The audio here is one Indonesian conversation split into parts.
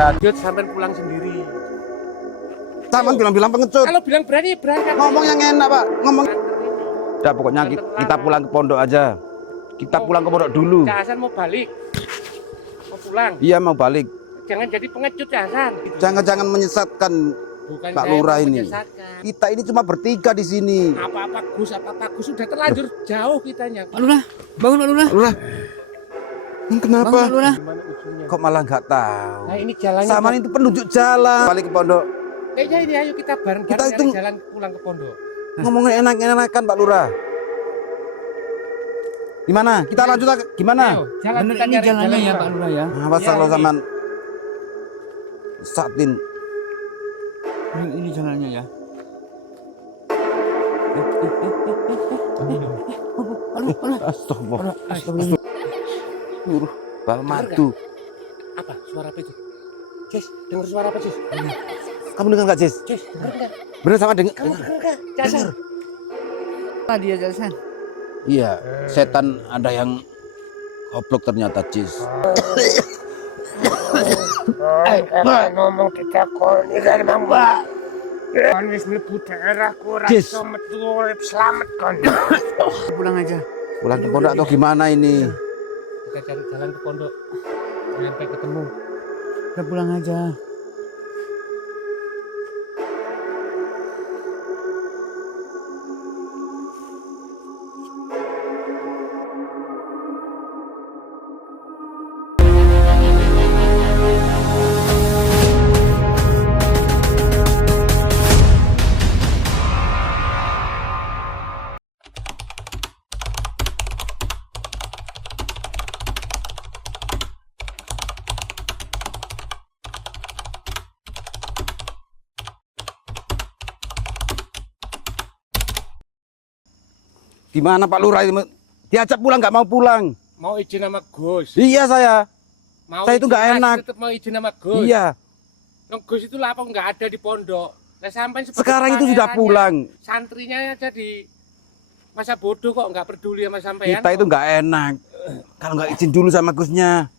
Lanjut sampai pulang sendiri. Taman bilang-bilang pengecut. Kalau bilang berani berangkat. Ngomong yang enak, Pak. Ngomong. Udah pokoknya kita pulang ke pondok aja. Kita pulang ke pondok dulu. Cak Hasan mau balik. Mau pulang. Iya, mau balik. Jangan jadi pengecut Cak Hasan. Jangan menyesatkan Bukan Pak Lurah ini. menyesatkan. Kita ini cuma bertiga di sini. Apa-apa Gus sudah terlanjur jauh kitanya. Pak Lurah, bangun Pak Lurah. Lurah. Kenapa? Bangun Pak Lurah. Gimana ujungnya? Kok malah nggak tahu? Nah ini jalannya. Saman itu penunjuk jalan. Balik ke pondok. Kayaknya ini ayo kita bareng-bareng Kita itu- nyari jalan pulang ke pondok. Ngomongnya enak-enakan Pak Lurah. Gimana? Kita lanjut lagi. Gimana? Ayo, jalan Bener kita ini nyari jalannya ya jalan, Pak Lurah ya. Awas Iya, kalau ini. zaman Satin. Ini jalannya ya. Astagfirullah. Astagfirullah. Bal madu. Apa? Suara apa itu? Cis, dengar suara apa Cis? Kamu dengar nggak, Cis? Cis, dengar nggak? Bener sama dengar? Kamu dengar nggak? Cak Hasan. Tadi ya Jasan. Iya, setan ada yang goblok ternyata, Cis. Ngomong kita koni kan Bang Mbak. Kan wis mlebu daerahku ora Cis. iso metu urip slamet kon. Pulang aja. Pulang ke pondok atau gimana ini? Kita cari jalan ke pondok. Sampai ketemu. Udah pulang aja. Gimana Pak Lurah ini? Diajak pulang nggak mau pulang? Mau izin sama Gus. Iya saya. Mau Saya itu izin nggak lagi, enak. Tetep mau izin sama Gus. Iya. Nong Gus itu lah apa nggak ada di pondok. Nah, sampai sebagai Sekarang itu sudah pangerannya, pulang. Santrinya aja di masa bodoh kok nggak peduli sama sampean. Kita itu nggak enak. Kalau nggak izin dulu sama Gusnya.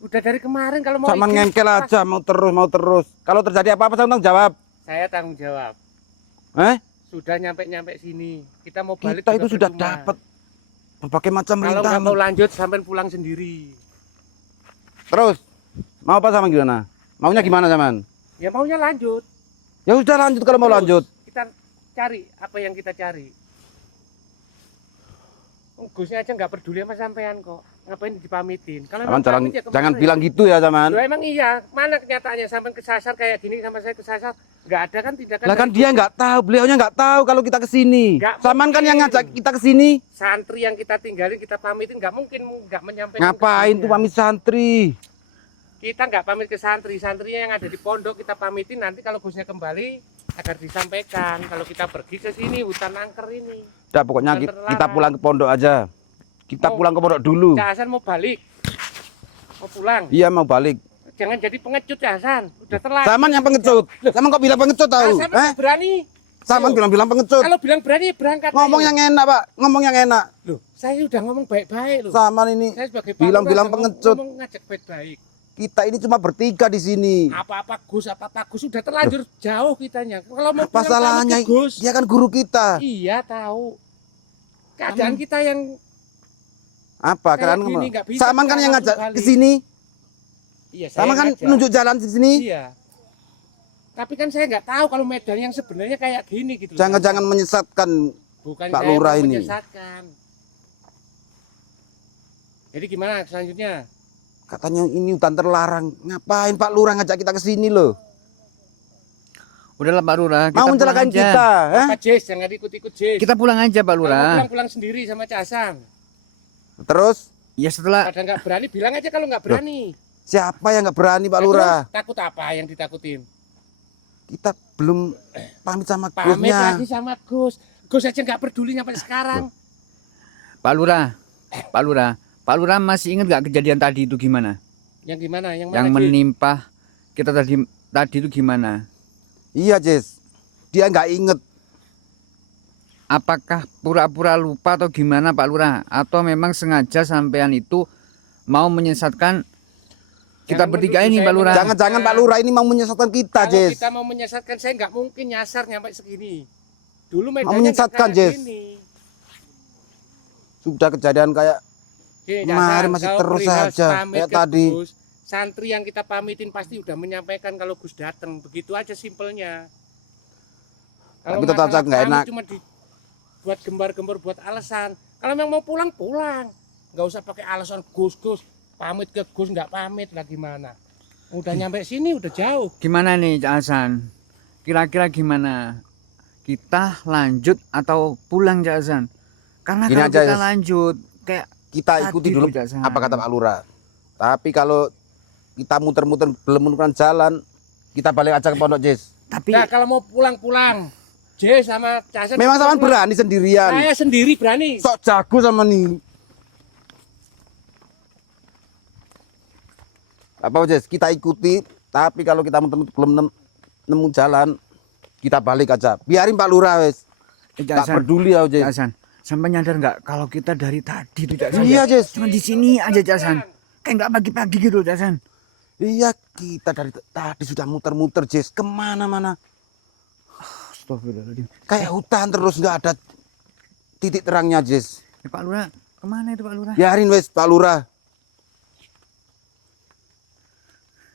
Udah dari kemarin kalau mau Sama izin, ngengkel pas- aja, mau terus. Kalau terjadi apa-apa saya tanggung jawab. Saya tanggung jawab. Sudah nyampe sini. Kita mau balik. Kita juga itu sudah percuma. dapat berbagai macam Kalau nggak rintangan. mau lanjut sampai pulang sendiri. Terus mau apa sama gimana? Maunya gimana zaman? Ya maunya lanjut. Ya udah lanjut kalau mau Terus lanjut. Kita cari apa yang kita cari. Gusnya aja nggak peduli sama sampean kok. Ngapain dipamitin? Kalau Zaman emang jangan, pamit ya jangan kemarin. bilang gitu ya zaman. Loh, emang iya. Mana kenyataannya sampai kesasar kayak gini sama saya kesasar? Nggak ada kan tindakan. Lah kan dari dia nggak tahu, beliaunya nggak tahu kalau kita kesini. Nggak Saman kan yang mungkin. ngajak kita kesini. santri yang kita tinggalin kita pamitin nggak mungkin nggak menyampaikan. Ngapain ke tuh dia. pamit santri? Kita nggak pamit ke santrinya yang ada di pondok kita pamitin nanti kalau Gusnya kembali agar disampaikan kalau kita pergi ke sini hutan angker ini. Udah pokoknya Jangan kita terlarang. pulang ke pondok aja. Kita Mau- pulang ke pondok dulu. Cak Hasan mau balik, mau pulang. Iya mau balik. Jangan jadi pengecut Cak Hasan, udah telat. Saman yang pengecut. Saman kok bilang pengecut tahu? Hasan nggak berani. Saman Ayo. bilang-bilang pengecut. Kalau bilang berani berangkat. Ngomong ayo. yang enak, Pak. Ngomong yang enak. Loh, saya udah ngomong baik-baik loh. Saman ini Saya sebagai bilang-bilang Pak Lurah pengecut. ngomong ngajak baik-baik. Kita ini cuma bertiga di sini. Apa-apa Gus sudah terlanjur jauh kitanya. Kalau mau Apa pulang salahnya? pamit ke Gus. Dia kan guru kita. Iya tahu. Keadaan kita yang Apa? Kayak Kan gini nggak bisa Saman kan yang langsung ngajak balik. ke sini. iya Saman kan ngajak. nunjuk jalan di sini. Iya. Tapi kan saya nggak tahu kalau medan yang sebenarnya kayak gini gitu. Jangan-jangan menyesatkan. Bukan Pak saya Lurah mau ini. menyesatkan. Jadi gimana selanjutnya? Katanya ini hutan terlarang. Ngapain Pak Lurah ngajak kita ke sini loh? Udahlah Pak Lurah, kita Mau pulang mencelakain aja. kita, eh? Apa Jess? Jangan ikut-ikut Jess. Kita pulang aja Pak Kalau Lurah. pulang-pulang sendiri sama Cak Hasan. Terus Ya setelah Pada nggak berani bilang aja kalau nggak berani. siapa yang nggak berani Pak Nah, Lurah? terus takut apa yang ditakutin? Kita belum pamit sama Pamit Gusnya. lagi sama Gus. Gus aja nggak peduli sampai sekarang. Pak Lurah, Pak Lurah, Pak Lurah masih ingat nggak kejadian tadi itu gimana? Yang gimana? Yang mana? Yang Jess? menimpa kita tadi itu gimana? Iya Jess. Dia nggak inget. Apakah pura-pura lupa atau gimana Pak Lurah? Atau memang sengaja sampean itu mau menyesatkan Kita bertiga ini Pak Lurah. Jangan-jangan Pak Lurah ini mau menyesatkan kita, Kalau Jess. kita mau menyesatkan, saya nggak mungkin nyasar nyampe segini. Dulu Mau medannya menyesatkan, nggak kayak Jess. gini. Sudah kejadian kayak Gini, kemarin Jasan, masih kalau terus perihal saja pamit kayak ke tadi. Gus, santri yang kita pamitin pasti udah menyampaikan kalau Gus datang. Begitu aja simpelnya. Kalau Tapi tetap masalah nggak pamit enak. cuma buat gembar-gembar buat alasan. Kalau memang mau pulang, pulang. Nggak usah pakai alasan Gus, pamit ke Gus nggak pamit lah gimana. Udah nyampe sini udah jauh. Gimana nih Cak Hasan? Kira-kira gimana? Kita lanjut atau pulang Cak Hasan? Karena Gini kalau aja, kita Yas. lanjut kayak Kita tadi ikuti tuh, dulu Cak Hasan. apa kata Pak Lurah. Tapi kalau kita muter-muter belum menemukan jalan, kita balik aja ke pondok, Jess. Tapi Nah kalau mau pulang, J sama Casen. Memang sama berani sendirian. Saya sendiri berani. Sok jago sama nih. Apa Jess? Kita ikuti. Tapi kalau kita muter-muter belum nemu jalan, kita balik aja. Biarin Pak Lurah, wes. Cak Tak Hasan, peduli ya, Cak Jess. Hasan, sampai nyadar nggak kalau kita dari tadi tuh Cak Hasan? Iya, Jess. Cuma di sini aja Cak Hasan. Kayak nggak pagi-pagi gitu Cak Hasan. Iya, kita dari tadi sudah muter-muter, Jess. Kemana-mana. Astagfirullahaladzim. Kayak hutan terus, nggak ada titik terangnya, Jess. Pak Lurah, kemana itu Pak Lurah? Biarin, wes, Pak Lurah.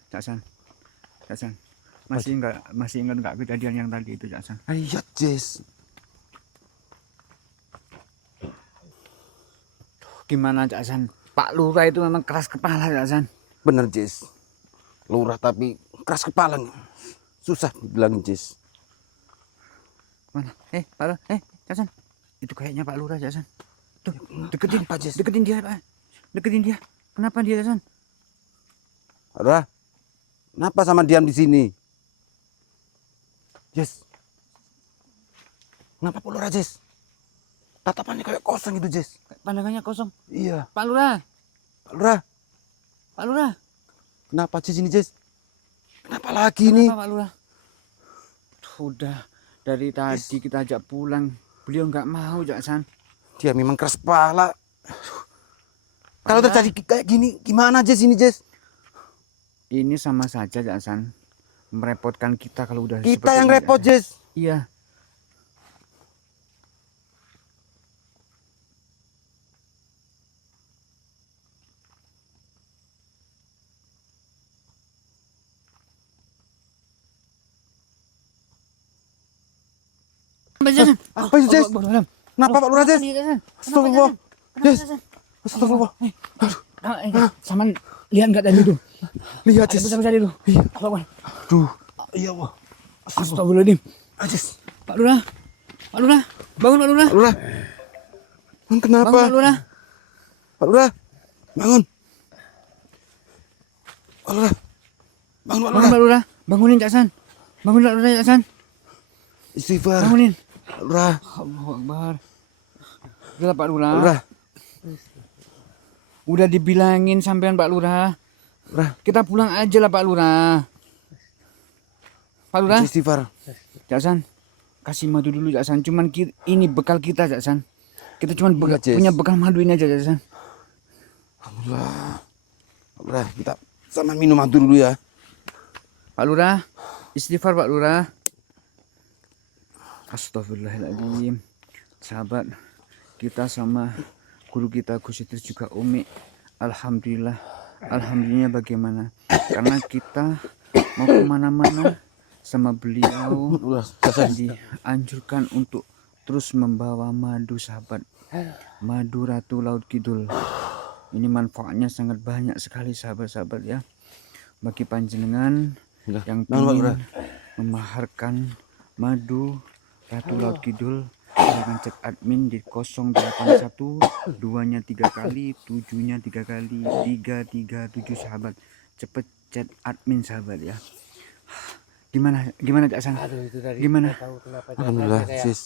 Cak Hasan, Cak Hasan, masih ingat nggak kejadian yang tadi itu Cak Hasan? Iya, Jess. Gimana Cak Hasan? Pak Lurah itu memang keras kepala Cak Hasan. Bener, Jess. Lurah tapi keras kepala. Susah dibilangin, Jess. Mana? Pak Lurah, Cak Hasan. Itu kayaknya Pak Lurah Cak Hasan. Tuh, Kenapa, Jess? deketin dia Pak. Deketin dia. Kenapa dia Cak Hasan? Lurah, kenapa sama diam di sini? Jess. Kenapa Pak Lurah, Jess? Tatapannya kayak kosong gitu, Jess. Pandangannya kosong. Iya. Pak Lurah, Pak Lurah, Pak Lurah. kenapa Jess ini, Jess? Kenapa lagi nih? Kenapa Pak Lurah? Udah dari tadi kita ajak pulang, beliau nggak mau Cak Hasan. Dia memang keras kepala. Kalau Lurah. terjadi kayak gini, gimana Jess ini, Jess? Ini sama saja Cak Hasan, merepotkan kita kalau udah Kita seperti yang ini, Cak repot, Hasan. Jess. Iya. Apa itu, Jess? Kenapa Pak Lurah, Jess? Astagfirullah. Jess. Astagfirullah. Sama lihat nggak tadi itu? Lihat, Ada Jess. besar-besar itu. Iya. Apa? Aduh. Iya, Allah. Astagfirullahaladzim. Jess. Pak Lurah, Pak Lurah, bangun Pak Lurah. Pak Lurah. Bang, kenapa? Bangun Pak Lurah. Pak Lurah. Bangun. Pak Lurah. Bangun, Pak Bangun Lurah. Pak Lurah. Bangunin Cak Hasan. Bangun Pak Lurah Cak Hasan. Istighfar. Bangunin. Pak Lurah. Allahu Akbar. Udah Pak Lurah. Pak Lurah. Udah dibilangin sampean Pak Lurah. Lurah. Kita pulang aja lah Pak Lurah. Pak Lurah. Istighfar. Cak Hasan, kasih madu dulu Cak Hasan. Cuman ini bekal kita Cak Hasan. Kita cuman Iya, Jess. punya bekal madu ini aja Cak Hasan. Alhamdulillah. Pak Lurah, kita sama minum madu dulu ya. Pak Lurah, istighfar Pak Lurah. Astagfirullahaladzim. Sahabat, kita sama guru kita Gus Idris juga Umi. Alhamdulillah. Alhamdulillah bagaimana? Karena kita mau kemana-mana sama beliau dianjurkan untuk terus membawa madu sahabat. Madu Ratu Laut Kidul. Ini manfaatnya sangat banyak sekali sahabat-sahabat ya. Bagi panjenengan yang ingin memaharkan madu Ratu Laut Kidul, silakan cek admin di 081 2-nya 3 kali, 7-nya 3 kali, 337 sahabat. Cepet chat admin sahabat ya. Gimana Cak Hasan? Aduh, itu tadi Gimana? nggak tahu kenapa Alhamdulillah, jasannya kayak Jess.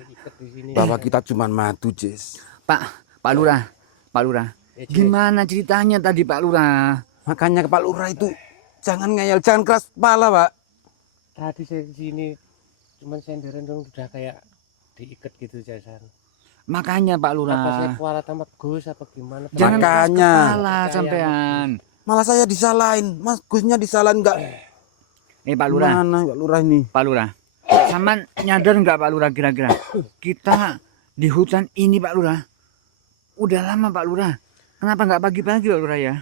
diikat di sini. Bapak kita cuma madu, Jess. Pak Lurah, Pak Lurah. Gimana ceritanya tadi Pak Lurah? Makanya Pak Lurah itu jangan ngeyel, jangan keras kepala, Pak. Tadi saya di sini cuman senderan dong udah kayak diikat gitu jasan. Makanya Pak Lurah. Apa saya kualat sama Gus apa gimana? Jangan keras Makanya. kepala sampean. Malah saya disalahin, Mas Gusnya disalahin enggak. Pak Lurah. Mana Pak Lurah ini? Pak Lurah. Sama nyadar nggak Pak Lurah kira-kira? Kita di hutan ini Pak Lurah. Udah lama Pak Lurah. Kenapa nggak pagi-pagi Pak Lurah ya?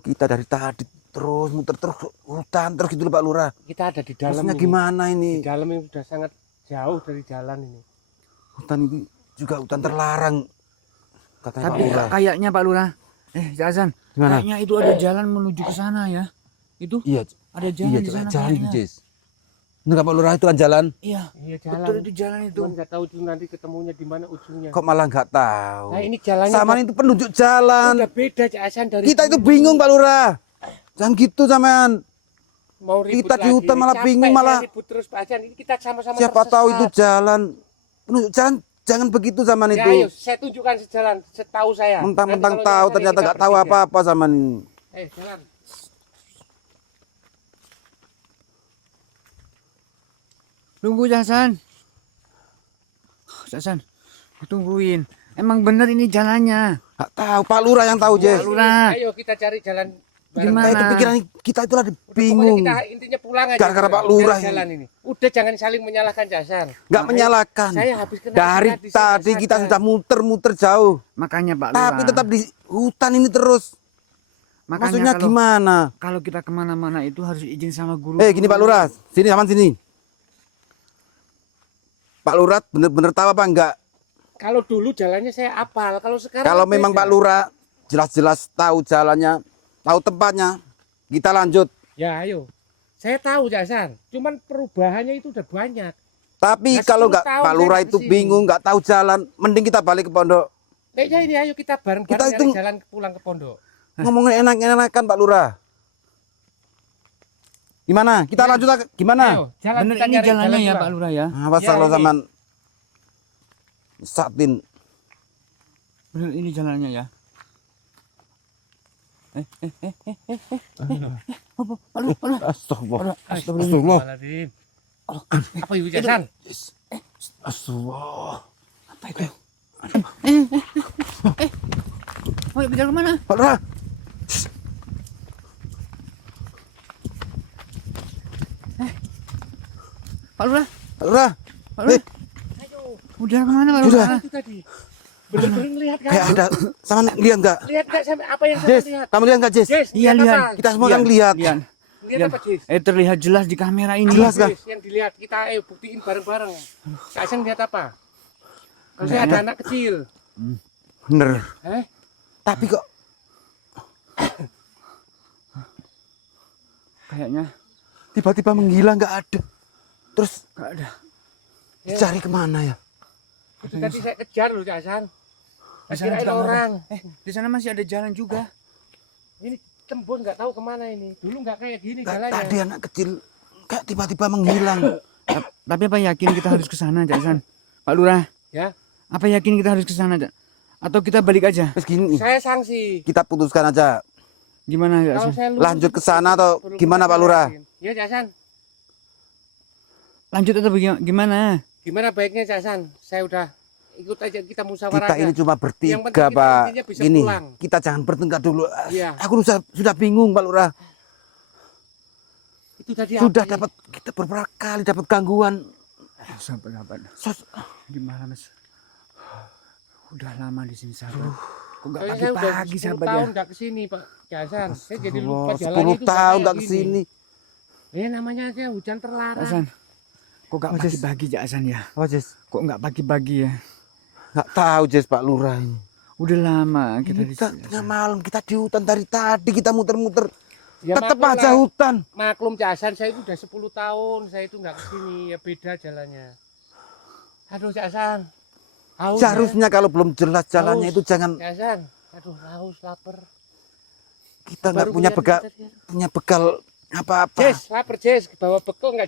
Kita dari tadi terus muter terus hutan terus gitu loh Pak Lurah. Kita ada di dalam Maksudnya ini. gimana ini? Di dalam ini sudah sangat jauh dari jalan ini. Hutan ini juga hutan terlarang. Katanya Pak Tapi Lurah. kayaknya Pak Lurah. Cak Hasan, Gimana? kayaknya itu ada jalan menuju ke sana ya. Itu Iya, ada jalan iya di sana. jalan itu, kayaknya. Jess. Enggak Pak Lurah itu kan jalan. Iya, Iya jalan. betul itu jalan itu. Cuman nggak tahu itu nanti ketemunya di mana ujungnya. Kok malah nggak tahu? Nah ini jalannya Sama itu penunjuk jalan. udah beda Cak Hasan dari Kita itu dulu. bingung Pak Lurah. Jangan gitu sampean. Mau ribut Kita di lagi. hutan malah Capek bingung, saya malah. ribut terus Pak Hasan. Ini kita sama-sama Siapa tahu itu tersesat. jalan. Penunjuk jalan jangan begitu zaman Ya itu. ayo saya tunjukkan sejalan setahu saya. Mentang-mentang Nanti kalau tahu nyari ternyata kita nggak tahu bertiga. apa-apa sama ini. Jalan. Tunggu Cak Hasan. Cak Hasan, tungguin. Emang bener ini jalannya. Nggak tahu Pak Lurah yang tahu Jess. Pak Lurah. Ayo kita cari jalan bareng. Gimana? Itu pikiran kita itu lagi Udah, bingung. pokoknya kita intinya pulang aja. Gara-gara Udah, Pak Lurah dari jalan ini. Udah jangan saling menyalahkan Cak Hasan. Nggak menyalahkan. Saya habis kena Dari istirahat di sini, tadi nggak kita sadar. sudah muter-muter jauh. Makanya Pak Lurah. Tapi tetap di hutan ini terus. Makanya Maksudnya kalau, gimana? kalau kita kemana-mana itu harus izin sama guru. Gini Pak Lurah, sini sama sini. Pak Lurah bener-bener tahu apa enggak? Kalau dulu jalannya saya apal, kalau sekarang Kalau kan memang beda. Pak Lurah jelas-jelas tahu jalannya, tahu tempatnya, kita lanjut. Ya ayo. Saya tahu Cak Hasan, cuman perubahannya itu udah banyak. Tapi Nah, kalau 10 enggak tahun Pak saya Lurah nggak itu kesini. bingung, enggak tahu jalan, mending kita balik ke pondok. Kayaknya ini ayo kita bareng-bareng Kita nyari itu- jalan pulang ke pondok. Ngomongin enak-enakan Pak Lurah. Gimana? Kita lanjut lagi. Gimana? Ayo, jalan Bener kita ini nyari jalannya jalan ya pulang. Pak Lurah ya. Awas Ya, kalau ini. zaman satin. Bener ini jalannya ya. Pak Lurah. Astagfirullah. Astagfirullah. Astagfirullahaladzim. Apa itu Cak Hasan? Astagfirullah. Apa itu? Oh, bicara kemana? Pak Lurah. Pak Lurah. Pak Lurah. Pak Lurah. Ayo, Udah kemana Pak Sudah. Lurah? itu tadi. Bener-bener lihat kan? Kayak ada sama lihat enggak? Lihat gak sampai apa yang saya Jess, lihat? kamu lihat enggak, Jess? Jess, Iya, lihat lihat. apa? Kita semua kan lihat. Lihat. Lihat apa Jess? Terlihat jelas di kamera ini. Jelas kan? Jess, yang dilihat kita ayo buktiin bareng-bareng. Cak Hasan lihat apa? Kalau saya ada anak kecil. Bener. Tapi kok Kayaknya tiba-tiba menghilang enggak ada. Terus nggak ada. dicari kemana ya? Itu tadi saya kejar loh Cak Hasan. Di sana Kirain juga nggak ada. orang. Di sana masih ada jalan juga. Ini tembus nggak tahu kemana ini. Dulu nggak kayak gini Nggak, jalannya. tadi anak kecil kayak tiba-tiba menghilang. Tapi apa yakin kita harus ke sana, Cak Hasan? Pak Lurah, Ya, apa yakin kita harus ke sana, Cak? Atau kita balik aja? Terus gini, saya sanksi. kita putuskan aja. Gimana, Cak Kalau Hasan? saya lurus Lanjut itu ke sana atau perlu gimana, kita Pak Lurah? jelasin. Ya Cak Hasan, Lanjut atau gimana? gimana baiknya Cak Hasan? Saya udah ikut aja kita musyawarah. Kita ini aja. cuma Yang bertiga, penting kita Pak. intinya bisa Gini, pulang. kita jangan bertengkar dulu. Iya. Aku sudah bingung, Pak Lurah. Itu tadi Sudah apa? dapat kita beberapa kali dapat gangguan. Sahabat-sahabat, Sos, gimana, Mas? Udah lama di sini, sahabat. Kok nggak Soalnya saya udah pagi-pagi, 10 sahabat ya? tahun nggak kesini Pak Cak Hasan. Saya jadi lupa Allah, jalan 10 itu tahun nggak nggak kayak kesini. gini. Namanya aja hujan Cak terlarang. Hasan, kok nggak Oh, Jess. pagi-pagi, Cak Hasan ya? Apa, Jess? Kok nggak pagi-pagi ya? Nggak tahu, Jess, Pak Lurah ini. Udah lama kita Ini di kita sini. tengah malam, kita di hutan dari tadi, kita muter-muter. Ya, Tetap maklum aja lah. hutan. Maklum Cak Hasan, saya itu udah 10 tahun, saya itu nggak kesini, ya beda jalannya. Aduh Cak Hasan, haus. Seharusnya kalau belum jelas jalannya Haus. itu jangan Cak Hasan, aduh haus, lapar. kita nggak Baru punya kelihatan bekal, tadi. punya bekal apa-apa. Jess, lapar Jess, bawa bekal nggak?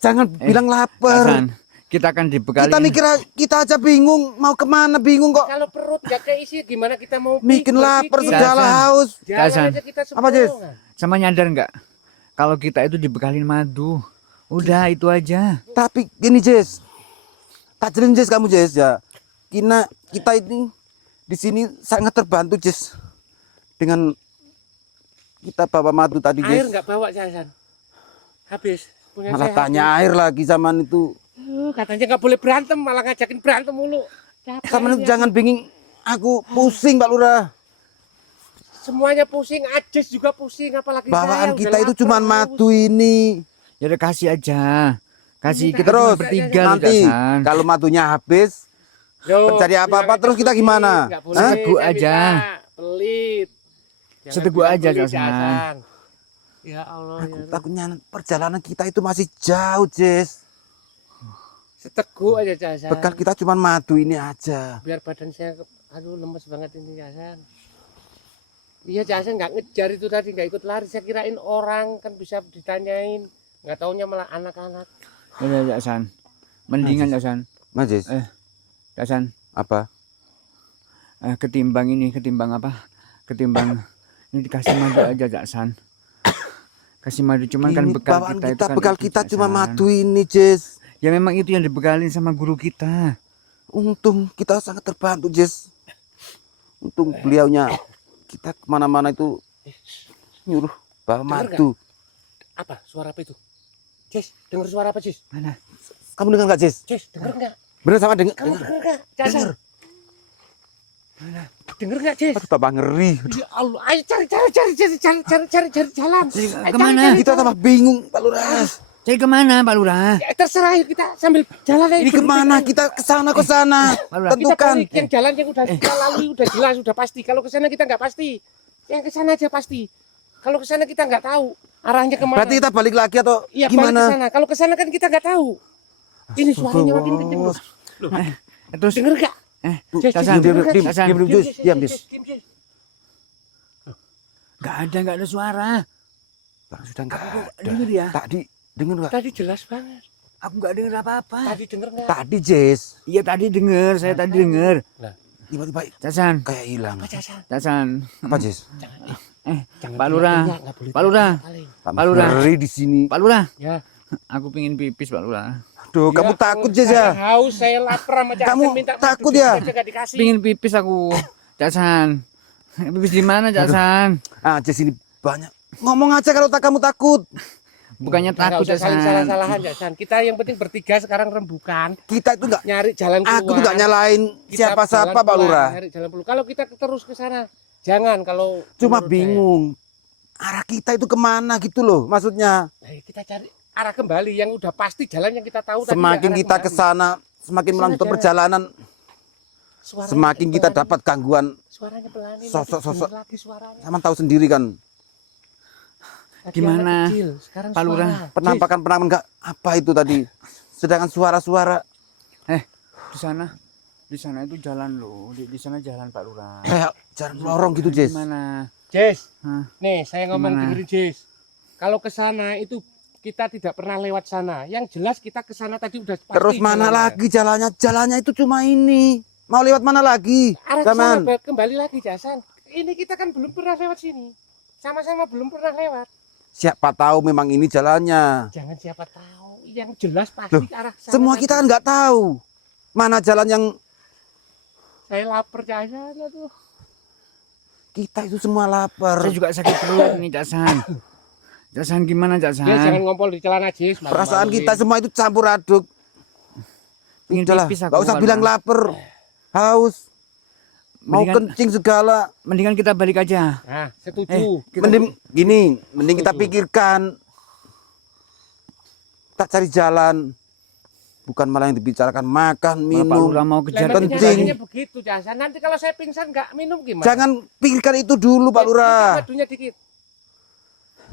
Jangan bilang Cak lapar. Hasan, kita akan dibekali. Kita mikir kita aja bingung mau kemana, bingung kok. Kalau perut nggak keisi, gimana kita mau Bikin lapar berpikir? segala Hasan. haus. Jalan Hasan. aja kita Apa, Jess? sempoyongan. Sama nyadar nggak? Kalau kita itu dibekalin madu. Udah itu aja. Tapi gini, Jess. Tak jelin, Jess, kamu, Jess, ya. Kita ini di sini sangat terbantu, Jess. dengan kita bawa madu tadi, Air Jess. nggak bawa Jasan. Habis. Punya Malah saya tanya habis. air lagi zaman itu. Katanya nggak boleh berantem, malah ngajakin berantem mulu. Capek Zaman itu ini jangan binging aku pusing, Pak Lurah. semuanya pusing, Ajis juga pusing, apalagi Bawaan saya, kita udah itu lapar, cuma haus. madu ini. Ya udah kasih aja. Kasih Ini kita Terus cuma bertiga loh, nanti Jasan. kalau madunya habis, Loh, mencari apa-apa bilang terus aja kita pelit, gimana? nggak boleh, Hah? Seteguk saya aja. minta, pelit. Jangan Seteguk bilang aja, pelit, Jasan. Ya Allah, aku ya. takutnya perjalanan kita itu masih jauh, Jess. Seteguk aja Jasan. Bekal kita cuma madu ini aja. Biar badan saya, aduh lemes banget ini Jasan. Iya Jasan nggak ngejar itu tadi, nggak ikut lari. Saya kirain orang kan bisa ditanyain, nggak taunya malah anak-anak. Ya Jasan. Mendingan Jasan. Mas Jess, Jasan. apa? Ketimbang apa? Ketimbang ini dikasih madu aja Jasan. Kasih madu cuman kan Ini bekal bawaan kita itu kita, kan bekal itu, kita cuma Jasan. madu ini, Jess. Ya memang itu yang dibekalin sama guru kita. Untung kita sangat terbantu, Jess. Untung beliaunya kita kemana-mana itu nyuruh bawa Dengar madu. Apa? Suara apa itu? Jess, dengar suara apa Jess? Mana? Kamu dengar nggak, Jess? Jess, denger nggak? Bener sama dengar? Kamu denger nggak? Jasan. Denger. Denger nggak Jess? Aduh, tambah ngeri. Ya Allah, ayo cari jalan. Ayo, Kemana? cari, Kita tambah bingung, Pak Lurah. Cari kemana Pak Lurah? Ya, terserah ayo kita sambil jalan aja. Ini kemana? Kita ke sana. Pak Lurah. Kita Tentukan. balik yang jalan yang udah kita lalui udah jelas, udah pasti. Kalau ke sana kita nggak pasti. Yang ke sana aja pasti. Kalau ke sana kita nggak tahu arahnya kemana. Berarti kita balik lagi atau Iya, balik ke gimana? sana. Kalau ke sana kan kita nggak tahu. Ini suaranya makin kenceng loh. Loh, Terus denger nggak? Jess, Jasan, denger nggak? diam, Jasan. diam, Jess. Diam, Jess. Jess. Nggak ada suara. Sudah nggak ada. Dengar ya? Tadi dengar nggak? Tadi jelas banget. Aku nggak dengar apa-apa. Tadi denger nggak? Tadi, Jess. Iya tadi dengar, saya tadi dengar. Tiba-tiba Jasan, kayak hilang. Apa Jasan? Jasan. Apa, Jess? Jangan Pak Lurah. teriak, nggak boleh Pak Lurah. teriak paling. Tambah Pak Lurah. ngeri di sini. Pak Lurah, Ya. aku pingin pipis Pak Lurah. Aduh, kamu Ya, takut, kalau Jess saya ya? haus, saya lapar sama Jasan, Kamu minta takut madu, ya? dikit aja nggak dikasih. Pingin pipis aku. Jasan. Pipis di mana Jasan? Ah, Jess ini banyak. Ngomong aja kalau kamu takut. Bukannya Nggak takut usah saling Jasan. salah-salahan Jasan. Kita yang penting bertiga sekarang rembukan, Kita itu nggak. nyari jalan keluar. Aku tuh nggak nyalain Kita siapa-siapa, jalan Pak keluar, Lurah. nyari jalan keluar. Kalau kita terus ke sana, jangan. Kalau Cuma menurut bingung. Arah kita itu kemana gitu loh, maksudnya. saya. Kita cari arah kembali yang udah pasti jalan yang kita tahu. tadi, Semakin arah kita ke kembali. sana, semakin Kesana melanjutkan jangan. perjalanan, Suaranya semakin kita pelan. dapat gangguan. Suaranya pelan. Sosok-sosok. lagi suaranya. Sama tahu sendiri kan, Tadi Gimana, anak kecil, sekarang Pak Lurah? suara. penampakan nggak apa itu tadi. Sedangkan suara-suara Di sana itu jalan loh. Di sana jalan Pak Lurah. kayak jalan lorong gitu, Jess. Gimana? Jess, Hah? nih saya ngomong Gimana? dengerin Jess. Kalau ke sana itu kita tidak pernah lewat sana. Yang jelas kita ke sana tadi udah pasti. Terus mana jalannya. lagi jalannya? Jalannya itu cuma ini. Mau lewat mana lagi? Arah ke sana Zaman. kembali lagi Jasan. Ini kita kan belum pernah lewat sini. Sama-sama belum pernah lewat. Siapa tahu memang ini jalannya. Jangan siapa tahu. Yang jelas pasti Loh, arah sana. Semua tadi. kita kan nggak tahu mana jalan yang Saya lapar Jasan tuh. kita itu semua lapar. Saya juga sakit perut nih Jasan. Jasan gimana Jasan? Dia jangan ngompol di celana Jess. Perasaan kita semua itu campur aduk. Pingin Udahlah, pipis aku, nggak usah Pak bilang Lurah. lapar, haus, mau Mendingan- kencing segala. Mendingan kita balik aja. Nah, setuju. Mending kita Setuju. pikirkan, kita cari jalan, bukan malah yang dibicarakan makan, Kalau Pak Lurah minum. mau Lah, kejar nanti kencing. nyatanya begitu Jasan. Nanti kalau saya pingsan nggak minum gimana? Jangan pikirkan itu dulu, Pak Lurah. Madunya dikit.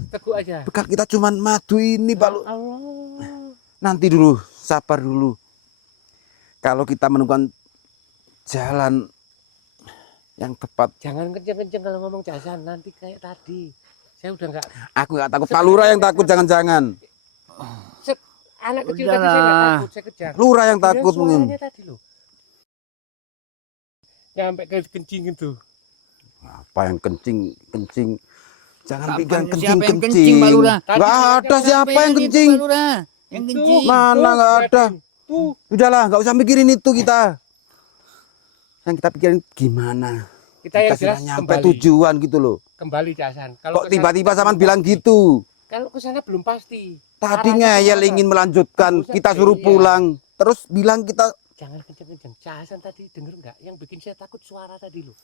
Teguk aja. Bekal kita cuma madu ini, Pak Lurah. Allah. Nanti dulu, sabar dulu. Kalau kita menemukan jalan yang tepat, Jangan kenceng-kenceng kalau ngomong Jasan. Nanti kayak tadi. Saya udah nggak. aku nggak takut. Pak Lurah yang takut, jangan-jangan. Anak kecil Udahlah. tadi saya nggak takut. Saya kejar. Lurah yang Kemudian takut mungkin. suaranya tadi loh. Sampai kayak kencing itu. Apa yang kencing, kencing. Jangan Kapan pikirkan siapa yang kencing, kencing, Pak Lurah? Tadi Nggak saya ada kan siapa yang Itu, kencing. Pak Lurah. Yang Tuh, kencing. Mana nggak ada. Tuh. Udahlah, nggak usah mikirin itu kita. Yang kita pikirin gimana Kita yang Kita sudah jelas nyampe kembali. tujuan gitu loh. Kembali Casan. Kok tiba-tiba Saman bilang gitu? Kalau ke sana belum pasti. Tadi Arahnya ngeyel kemana? ingin melanjutkan, Buset, kita suruh iya. pulang. Terus bilang kita Jangan kenceng-kenceng. Casan tadi denger nggak? Yang bikin saya takut suara tadi loh.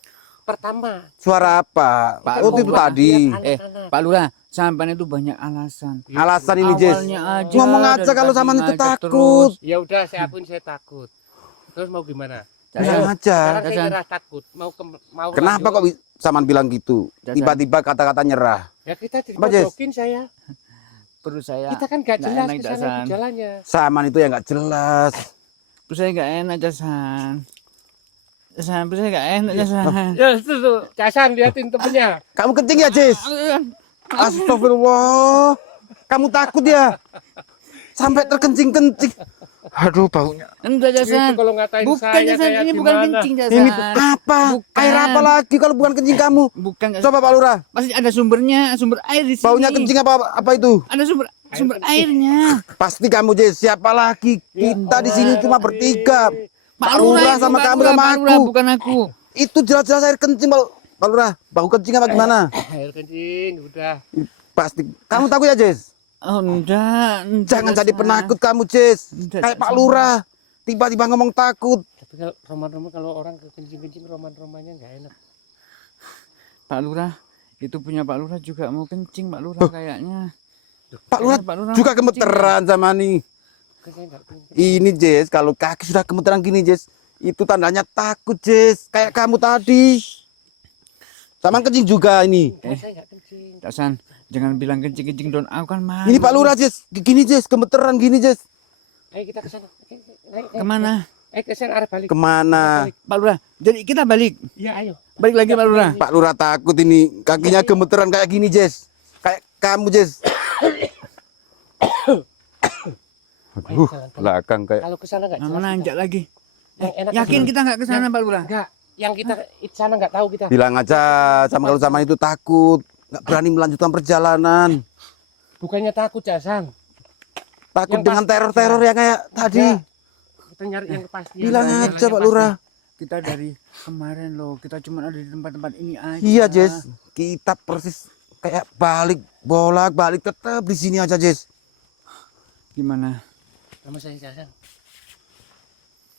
Pertama. suara apa? Pak Oh, itu Ngomong tadi. lihat Eh, anak-anak. Pak Lurah, sampean itu banyak alasan. Alasan ini, Jess. Awalnya aja Ngomong aja dari kalau tadi Saman itu ngajak takut. terus. Ya udah, saya akui saya takut. Terus mau gimana? Bilang Casan, aja. Sekarang saya Casan. nyerah takut. Mau Kenapa kok Saman bilang gitu? Casan. Tiba-tiba kata-kata nyerah. Ya kita Apa, Jess? dipojokin saya. perut saya Kita kan nggak nggak jelas enak, ke sana Casan. jalannya. Saman itu yang nggak jelas. perut saya nggak enak, Casan. Casan, perut saya nggak enak, Casan. Ya itu tuh. Casan liatin temennya. Kamu kencing ya, Jess? Astagfirullah. Kamu takut ya? Sampai terkencing-kencing. Aduh, baunya. Enggak, Itu Casan. kalau ngatain Bukan, saya Casan, kayak ini bukan gimana? kencing, Casan. Ini apa? Bukan. Air apa lagi kalau bukan kencing kamu? Bukan, Casan. Coba Pak Lurah. Pasti ada sumbernya, sumber air di sini. Baunya kencing apa itu? Ada sumber airnya. Pasti kamu, Jess. Siapa lagi? Kita di sini cuma bertiga. Pak Lurah itu, sama Pak kamu Lurah, sama Pak Lurah, aku. bukan aku. Itu jelas-jelas air kencing, Pak Lurah. Bau kencing apa gimana? Air kencing udah. Pasti. Kamu takut ya, Jess? Oh, enggak. Jangan jadi Casan. penakut kamu, Jess. Enggak, Kayak Pak Casan. Lurah. Tiba-tiba ngomong takut. Tapi kalau roman-roman kalau orang ke kencing-kencing roman-romannya nggak enak. Pak Lurah, itu punya Pak Lurah juga mau kencing, Pak Lurah kayaknya. Pak Lurah Pak Lurah juga mau kencing. gemeteran sama nih. Kan saya nggak kencing. Ini, Jess. Kalau kaki sudah gemeteran gini, Jess. Itu tandanya takut, Jess. Kayak kamu tadi. Sama kencing juga ini. Saya nggak kencing. Casan, jangan bilang kencing-kencing don. Aku kan malu. Ini Pak Lurah, Jess. Gini, Jess. Gemeteran gini, Jess. Ayo kita ke sana. Naik. Kemana? Ke sana arah balik. Kemana? Pak Lurah, jadi kita balik. Iya, ayo. Balik lagi Pak Lurah. Pak Lurah takut ini. Kakinya gemeteran kayak gini, Jess. Kayak kamu, Jess. Ayo, jalan. Belakang kayak. Kalau ke sana nggak Nah, jelas. nanjak lagi. Yang enak Yakin ke kita nggak ke sana Pak Lurah? Enggak. Yang kita ke sana nggak tahu kita. Bilang aja sama kalau zaman itu takut. Nggak berani melanjutkan perjalanan. Bukannya takut, Casan. Takut Yang dengan pasti teror-teror yang kayak tadi. Enggak. Kita nyari yang kepastian. Bilang Jalan aja yang Pak pasti. Lurah. Kita dari kemarin loh, kita cuma ada di tempat-tempat ini aja. Iya, Jess. Kita persis kayak bolak-balik tetap di sini aja, Jess. Gimana? Nama saya Casan.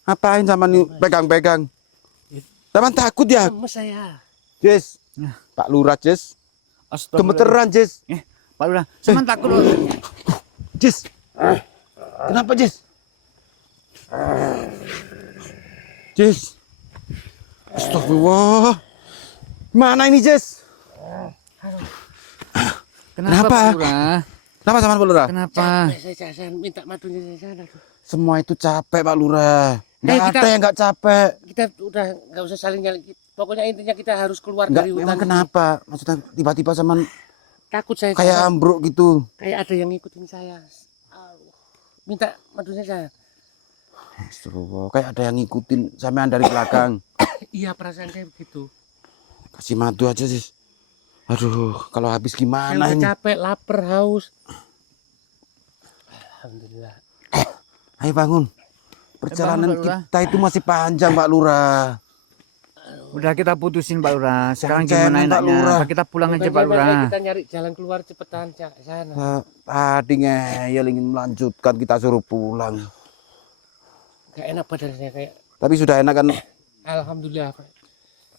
Ngapain sama nih pegang-pegang? Taman takut ya, Nama saya. Jess. Nah. Pak Lurah, Jess. Astagfirullah. Gemeteran, Jess. Pak Lurah, sama takut loh. Jess. Kenapa, Jess? Jess. Astagfirullah. Mana ini, Jess? Kenapa? Pak Lurah? Kenapa sama Pak Lurah? Kenapa? Capek saya Casan. Minta madunya saya sana. Semua itu capek, Pak Lurah. Nggak kita- ada yang nggak capek. Kita udah nggak usah saling nyali. Pokoknya intinya kita harus keluar Nggak, dari hutan. memang ini. kenapa? Maksudnya tiba-tiba sama Takut saya. kayak Casan. ambruk gitu. Kayak ada yang ngikutin saya. Minta madunya saya. Astagfirullah. Kayak ada yang ngikutin sampean dari belakang. Iya, perasaan saya begitu. Kasih madu aja, Sis. Aduh, kalau habis Saya gimana udah ini? capek, lapar, haus. Alhamdulillah. Ayo bangun. Perjalanan Pak Lurah. kita itu masih panjang, Pak Lurah. Udah kita putusin Pak Lurah. Sekarang Jangan gimana cemen, Pak enaknya? Lurah. Apa kita pulang aja Bukannya Pak Lurah? kita nyari jalan keluar cepetan sana. Tadi ngeyel ingin melanjutkan, kita suruh pulang. Gak enak badan saya kayak. Tapi sudah enak kan? Alhamdulillah.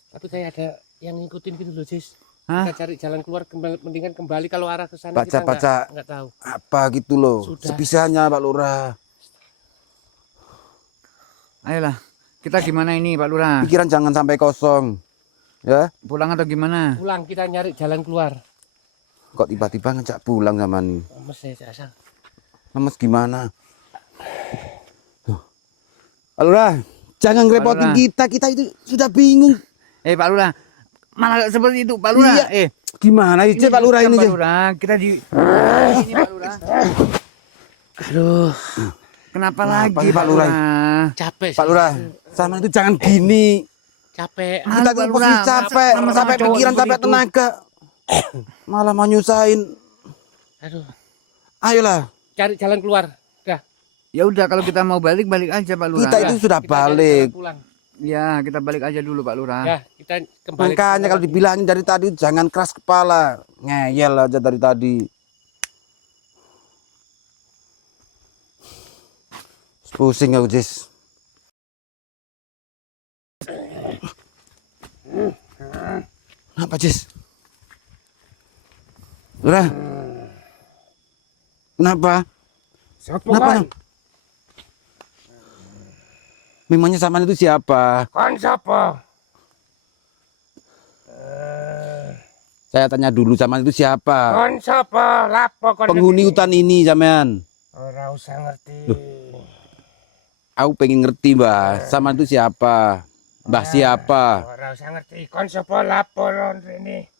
Tapi kayak ada yang ngikutin gitu loh, Sis. Hah? Kita cari jalan keluar, mendingan kembali kalau arah ke sana kita Baca-baca. nggak tahu. Apa gitu loh. Sudah. Sebisanya, Pak Lurah. Ayolah. Kita gimana ini Pak Lurah? Pikiran jangan sampai kosong. Ya, Pulang atau gimana? Pulang kita nyari jalan keluar. kok tiba-tiba ngajak pulang sama nih. Mas saya Casan. Lemes gimana? Tuh. Pak Lurah, jangan ngerepotin Lurah. kita. Kita itu sudah bingung. Pak Lurah. Malah seperti itu Pak Lurah. Iya. Gimana sih Pak Lurah ini? Pak Cek? Lurah, kita di ini Pak Lurah. Aduh, Kenapa Kenapa lagi sih, Pak Lurah? capek. Pak Lurah, sama itu jangan gini. Capek. Ah, Kita Pak tuh Lurah, pasti capek, sama-sama sampai cowok pikiran, seperti sampai itu. tenaga. Malah mau nyusahin. Aduh, Ayolah, cari jalan keluar. Dah. Ya udah kalau kita mau balik aja Pak Lurah. kita itu sudah Kita nyari balik. jalan pulang. Ya, kita balik aja dulu Pak Lurah. Ya, kita kembali. Makanya kalau dibilangin dari tadi jangan keras kepala. Ngeyel aja dari tadi. Pusing aku, Jis. Kenapa, Jis? Lurah. Kenapa? Siapa Kenapa? kan? Memangnya Saman itu siapa? Kan siapa? Saya tanya dulu, Saman itu siapa? Kan siapa? Lapo kan? Penghuni hutan ini, sampean. Ora usah ngerti. Aku pengen ngerti, Mbah. Saman itu siapa? Mbah siapa? Ora usah ngerti. Kan siapa laporan rene?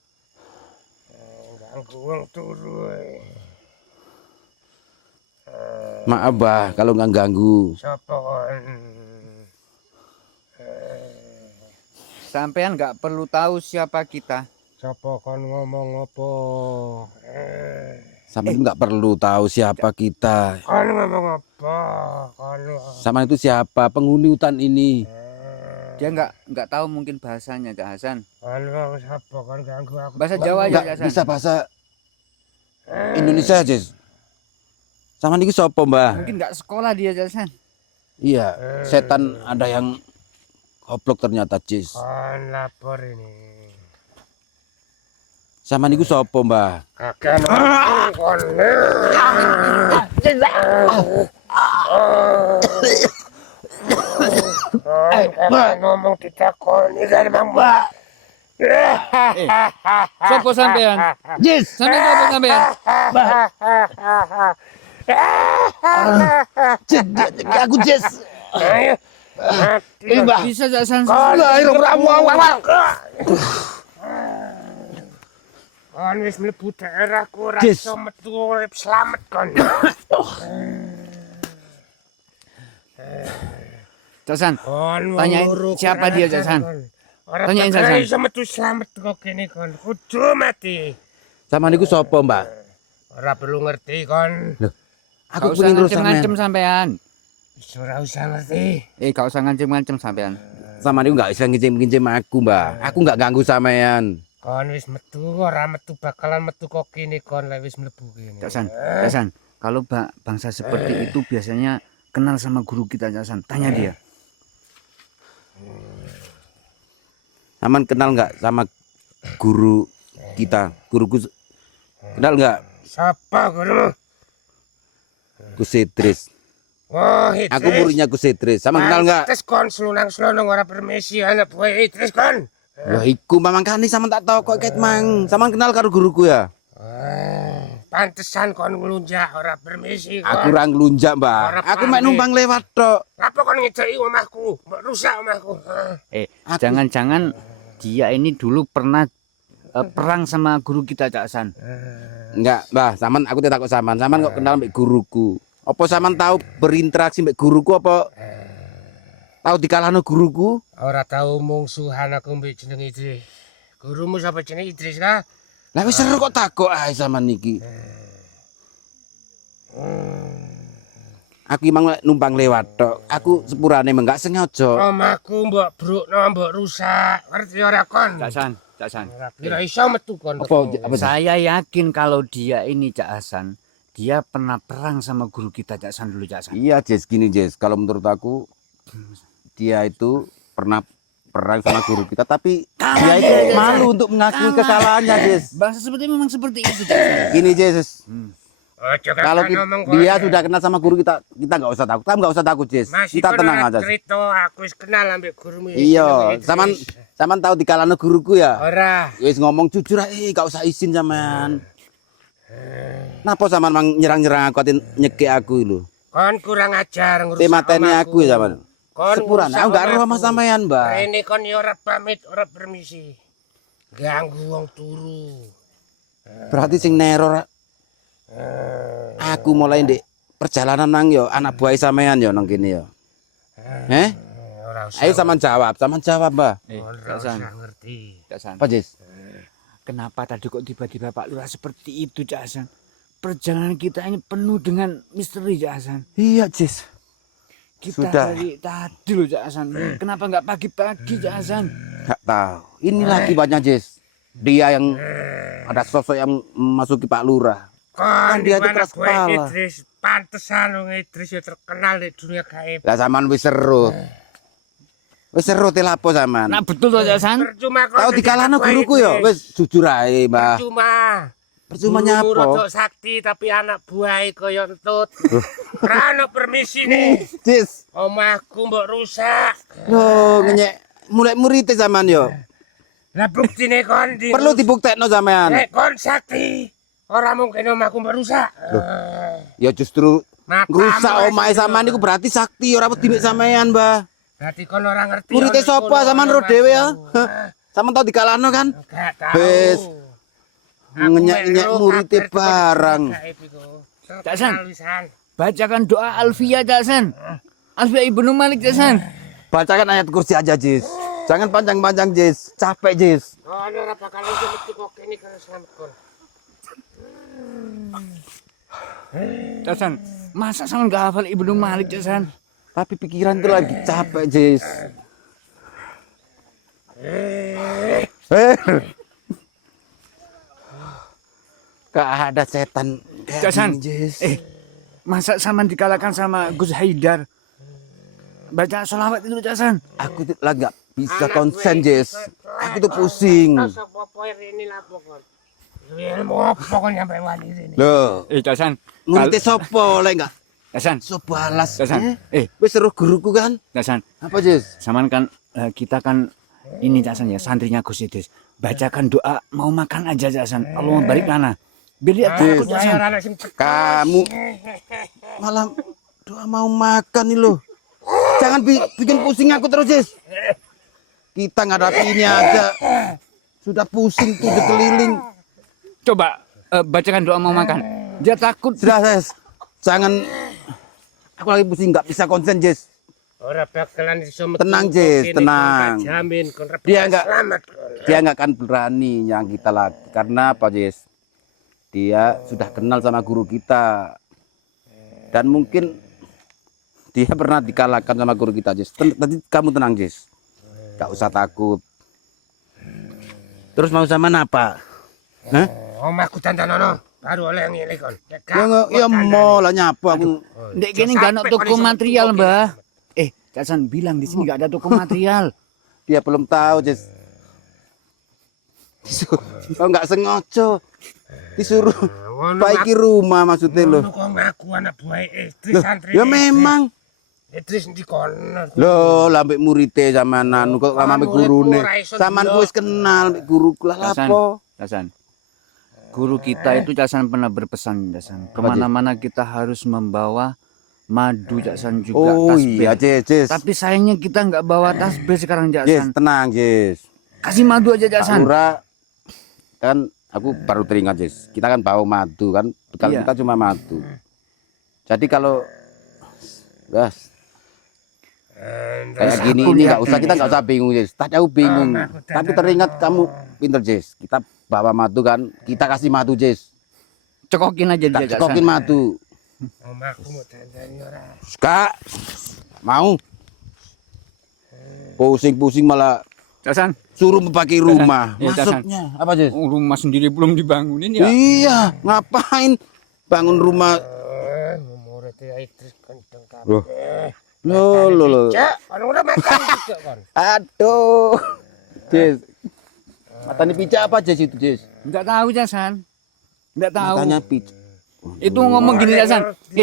Ganggu wong turu. Maaf, Mbah, kalau nggak ganggu. Siapa kon? Sampean nggak perlu tahu siapa kita. Siapa kon ngomong apa? Saman itu nggak perlu tahu siapa kita. Kon ngomong apa? Kon Saman itu siapa? Penghuni hutan ini. Dia nggak tahu mungkin bahasanya Cak Hasan. kon wong siapa kon ganggu aku? Bahasa Jawa aja Nggak Cak Hasan. bisa bahasa Indonesia, Jis. Saman itu siapa, Mbah? Mungkin nggak sekolah dia Cak Hasan. Iya, setan ada yang goblok ternyata, Jis. Kon lapor ini. Saman itu siapa, Mbah? Kakek kon. Ngomong ditakoni kan Bang Mbak. Sopo sampean? Jis. Sampean sopo sampean? Aku Jis. Ayo. Mbah. Bisa Cak Hasan. Kon wis mlebu daerahku ora Jis. iso metu urip slamet kon. Cak Hasan. Kon Tanyain siapa dia, Cak Hasan. Tanyain, Cak Hasan. Ora iso metu slamet kok kene kon. Kudu mati. Saman itu siapa, Mbah? Ora perlu ngerti kon. Aku Gak usah pengen terus ngancem-ngancem sampean. sampean. Wis ora usah ngerti. Gak usah ngancem-ngancem sampean. Saman itu nggak bisa ngincim-ngincim aku, Mbah. Aku nggak ganggu sampean. Kon wis metu ora metu bakalan metu kok kene kon lek wis mlebu kene. Cak Hasan, Cak Hasan, kalau bangsa seperti itu biasanya kenal sama guru kita Cak Hasan. Tanya dia. Saman kenal nggak sama guru kita? Guruku kenal nggak? Siapa gurumu? Gus Idris. Oh, Aku muridnya Gus Idris. Saman kenal nggak? Terus kon selunang-selunang ora permisi anak buah Idris kon. Wah, iku mamang kani sama tak tahu kok ket mang. Saman kenal karo guruku ya? Pantesan kon nglunjak ora permisi kon. Aku ora nglunjak, Mbah. Ora Aku mek pamit. numpang lewat tok. Apa kon ngejeki omahku? Mbok rusak omahku. Jangan-jangan dia ini dulu pernah perang sama guru kita Cak Hasan. Enggak, Mbah. Saman aku tak takut Saman. Saman kok kenal mek guruku. Apa Saman tahu berinteraksi mek guruku apa? Tahu dikalahno guruku? Ora tau mungsuhan aku mbek jeneng Idris. Gurumu sapa jeneng Idris kah? Lah wis seru kok takok ae Saman iki. Aku emang numpang lewat tok. Aku sepurane enggak sengaja. Omahku mbok brukno mbok rusak. Ngerti ora kon? Cak Hasan, Cak Hasan. Ora kira iso metu kon. Apa Saya yakin kalau dia ini Cak Hasan, dia pernah perang sama guru kita Cak Hasan dulu Cak Hasan. Iya, Jess, gini, Jess. Kalau menurut aku dia itu pernah perang sama guru kita, tapi dia itu malu untuk mengakui kekalahannya, Jess. Bangsa seperti memang seperti itu Cak Hasan. Gini, Jess. Ojo Kalau dia sudah kenal sama guru kita, kita nggak usah takut. Kamu nggak usah takut, Jess. masih Kita tenang aja. Cerita aku wis kenal ambek gurumu. Iya, Saman tahu dikalahno guruku ya. Ora. Wis ngomong jujur ae, gak usah izin sampean. Napa sampean mang nyerang-nyerang aku, atin nyekek aku lho. Kon kurang ajar ngurus. Mateni aku ya sampean. Kon Sepurane aku gak roh sama sampean, Mbak. Rene kon yo ora pamit, ora permisi. Ganggu wong turu. Berarti sing neror aku mulai ndek perjalanan nang yo anak buah sampean yo nang kene yo. Ora usah. Ayo sampean jawab, Mbak. Ora usah ngerti. Cak Hasan. Apa, Jess? Kenapa tadi kok tiba-tiba Pak Lurah seperti itu Cak Hasan? Perjalanan kita ini penuh dengan misteri Cak Hasan. Iya, Jess. Kita Sudah. dari tadi loh Cak Hasan. Kenapa nggak pagi-pagi Cak Hasan? Gak tahu. Ini lagi banyak Jis. Dia yang ada sosok yang memasuki Pak Lurah. Kon dia itu gimana keras gue kepala. Idris, pantesan wong Idris ya terkenal di dunia gaib. Lah zaman wis seru. Wis seru teh lapo zaman. Nah betul toh Cak Hasan. Percuma kok. Tahu dikalahno guruku ya, wis jujur ae, Mbah. Percuma. Percuma Gurumu nyapo? rodok sakti tapi anak buahe kaya entut. Rano permisi nih. Jis. Omahku mbok rusak. Loh, ngenyek mulai murid zaman yo. Lah buktine kon di. Perlu dibuktekno sampean. Nek kon sakti. Ora mungkin omahku mbok rusak. Ya justru Makam ngrusak wis omahe sampean iku berarti sakti ora wedi mek sampean, Mbah. Berarti kon ora ngerti. Muridé sapa sampean ro dhewe ya? Sampean tau dikalahno kan? Gak tahu. Wis. Aku Ngenyek-nyenyek melu muridé kabar barang. gaib iku. Cak Hasan. Terkenal wisan. Bacakan doa Alfia Cak Hasan. Alfia Ibnu Malik Cak Hasan. Bacakan ayat kursi aja, Jis. Jangan panjang-panjang, Jis. Capek, Jis. Oh, ora bakal iso mesti kok kene karo selamat kon. Cak Hasan, masa sama nggak hafal Ibnu Malik Cak Hasan? Tapi pikiran tuh lagi capek, Jis. Gak ada setan kayak Cak Hasan, gini, Jis. masa sama dikalahkan sama Gus Haidar? Baca sholawat itu Cak Hasan. Aku tuh lagi gak bisa Anak konsen, gue Jis. Aku tuh pusing. Terus apa poin ini lapo kon? Ilmu apa kon nyampe wali ini? Loh, Cak Hasan. muridnya sopo, lek gak? Cak Hasan, Sopo alas. Cak Hasan. Wis seru guruku kan? Cak Hasan. Apa, Jis? Saman kan kita kan ini Cak Hasan ya, santrinya Gus Idris. Bacakan doa mau makan aja Cak Hasan. Allah barik lana. Biar dia takut Cak Hasan. Saya anak sing cekos. Kamu malah doa mau makan nih loh. Jangan bikin pusing aku terus, Jis. Kita ngadapi ini aja. Sudah pusing tuh keliling. Coba bacakan doa mau makan. Dia takut. Sudah, Jis. Jangan. Aku lagi pusing, nggak bisa konsen, Jis. Ora bakalan iso metu. Tenang, Jis, kene, tenang. kon tak jamin kon ora Dia bakal enggak- selamat kon. Dia nggak akan berani yang kita lagi. Karena apa, Jis? Dia sudah kenal sama guru kita. Dan mungkin dia pernah dikalahkan sama guru kita, Jis. Tadi kamu tenang, Jis. Gak usah takut. Terus mau sama apa? Hah? Omahku dandanono baru oleh ngene kon. Nek gak, Ya, ya kok mau lah nyapa aku. Ndek kene nggak ada toko material, Mbah. Cak Hasan bilang di sini nggak ada toko material. Dia belum tahu, Jis. Kau nggak sengaja disuruh Ngono baiki rumah maksudnya lo. kok ngaku anak buah Idris santri. Ya memang. Idris ndi kono. Loh, lambek muridé sama anu kok sama ambek gurune. Saman ku wis kenal ambek guruku lah Cak Hasan, lapo. Cak Hasan. Guru kita itu Cak Hasan pernah berpesan Cak Hasan. Kemana-mana kita harus membawa madu Cak Hasan juga Oh tasbih. iya, Jis. Tapi sayangnya kita nggak bawa tasbih sekarang Cak Jis, Hasan. tenang, Jis. Kasih madu aja Cak Pak Hasan. Lurah kan aku baru teringat, Jis. Kita kan bawa madu kan. Bekal Iya. kita cuma madu. Jadi kalau kayak gini aku ini lihat nggak usah, kita nggak usah bingung, Jis. Tadi aku bingung. Tapi teringat kamu pinter, Jis. Kita bawa madu kan, kita kasih madu, Jis. Cekokin aja dia Tak Cak cekokin Hasan. madu. Omahku mau dandani ora. Kak, mau? Pusing-pusing malah Cak Hasan, suruh pakai rumah. Iya, Cak Hasan. Maksudnya apa, Jis? rumah sendiri belum dibangunin ya. Iya, ngapain bangun rumah? Murid Idris kenceng Loh. kabeh. Loh. Cak, kon ora makan juga kon. Aduh. Jis. Matanya pica apa, Jis itu, Jis? Nggak tahu Cak Hasan. Nggak tahu. Matanya pica. Itu ngomong gini Cak Hasan.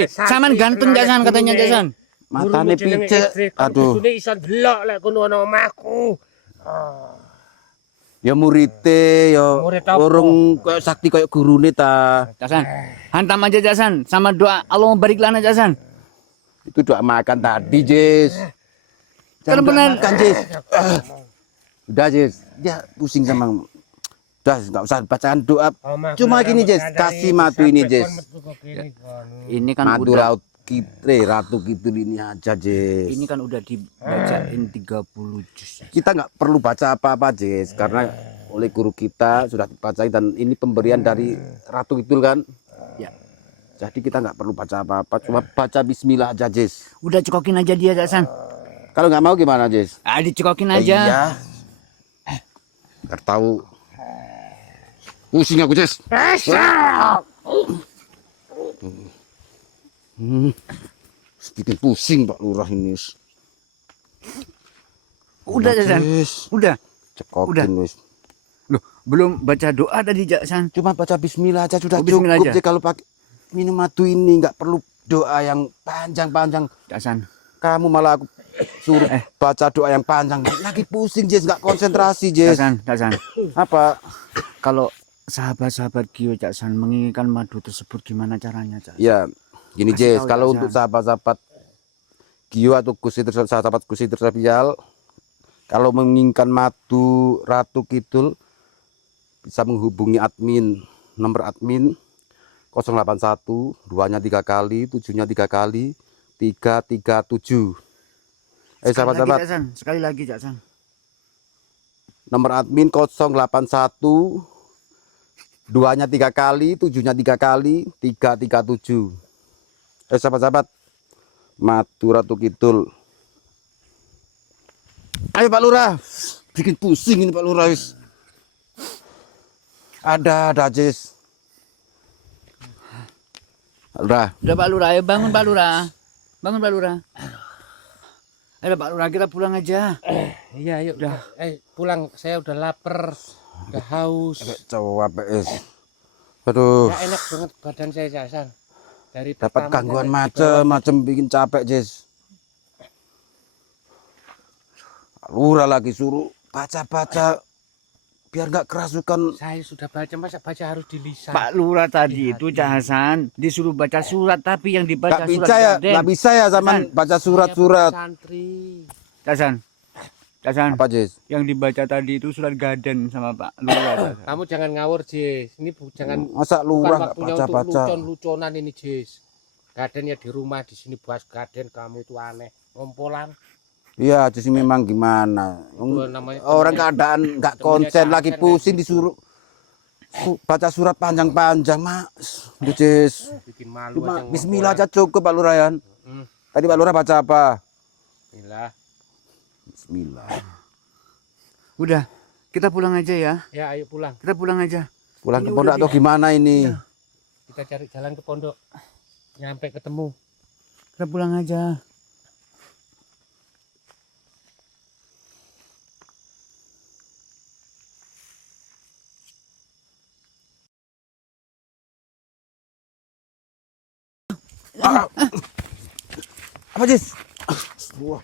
Saman ganteng Cak Hasan katanya Cak Hasan. Matanya pica. Aduh. Kudune iso delok lek kono ana omahku. Ya murite ya Murid apa? urung kayak sakti kayak gurune ta. Cak Hasan, hantam aja Cak Hasan sama doa Allah barik lana Cak Hasan. Itu doa makan tadi, Jis. Kan benar. Makan, Jis. Udah, Jis. Dia pusing sama. Udah, nggak usah bacaan doa. Cuma gini, Jis. Kasih madu ini, Jis. Ini kan Madu udah Laut Kitre, Ratu Kidul ini aja, Jis. ini kan udah dibacain 30 juz. Kita nggak perlu baca apa-apa, Jis. Karena oleh guru kita sudah dibacain dan ini pemberian dari Ratu Kidul kan. Ya. Jadi kita nggak perlu baca apa-apa, cuma baca bismillah aja, Jis. Udah cekokin aja dia, Cak San. Kalau nggak mau gimana, Jis? Ah, dicekokin aja. Iya. Nggak tahu. Pusing aku, Jis. Bikin pusing Pak Lurah ini. Udah, Cak San. Jis. Udah. Cekokin, wis. Loh, belum baca doa tadi, Cak San. Cuma baca bismillah aja sudah Oh, bismillah cukup. aja. Jis. Kalau pakai minum madu ini nggak perlu doa yang panjang-panjang. Cak San. Kamu malah aku suruh baca doa yang panjang. Lagi pusing, Jis. Nggak konsentrasi, Jis. Cak San. Apa? Kalau sahabat-sahabat Gio, Cak San, menginginkan madu tersebut gimana caranya, Cak San? Ya, gini, Kasih Jis. tahu, Kalau Cak untuk San. sahabat-sahabat Gio atau sahabat Gusti Tersapial, kalau menginginkan madu Ratu Kidul, bisa menghubungi admin. Nomor admin 081 2-nya 3 kali, 7-nya 3 kali, 337. Sahabat-sahabat, Sekali lagi, Cak San. nomor admin 081 2-nya 3 kali, 7-nya 3 kali, 337. Sahabat-sahabat, madu Ratu Kidul. Ayo Pak Lurah, bikin pusing ini Pak Lurah, wis. Ada Jis. Pak Lurah, Udah, Pak Lurah, ayo bangun, Pak Lurah. Bangun, Pak Lurah. Ayo, Pak Lurah, kita pulang aja. Iya, ayo. Pulang. Saya udah lapar, udah haus. coba PS. Aduh, Ya enak banget badan saya, Cak San. Dari dapat pertama gangguan sampai di macem-macem bikin capek, Jis. Pak Lurah lagi suruh baca-baca biar nggak kerasukan. Saya sudah baca, masa baca harus di lisan. Pak Lurah tadi itu, Cak Hasan, disuruh baca surat, tapi yang dibaca Nggak surat bisa ya, Gaden. nggak bisa ya zaman Hasan. baca Saya surat-surat. santri. Cak Hasan. Cak Hasan, Apa, Jis? yang dibaca tadi itu surat Gaden sama Pak Lurah. Cak Hasan. Kamu jangan ngawur, Jis. Ini jangan Masa bukan Lurah nggak waktunya untuk baca-baca? lucon-luconan ini, Jis. Gaden ya di rumah, di sini bahas Gaden, kamu itu aneh. Ngompolan. Iya, Jis memang gimana? Itu namanya Orang temennya- keadaan nggak temennya konsen, kanker, lagi pusing disuruh baca surat panjang-panjang, Mas. Jis. bikin malu Cuma aja. bismillah aja cukup Pak Lurah ya. Hmm, Tadi Pak Lurah baca apa? bismillah. Bismillah. Udah, kita pulang aja ya. Ya, ayo pulang. Kita pulang aja. Pulang ke Ini pondok udah atau gimana ini? Kita cari jalan ke pondok. Nyampe ketemu. Kita pulang aja. Apa, Jis? Wah.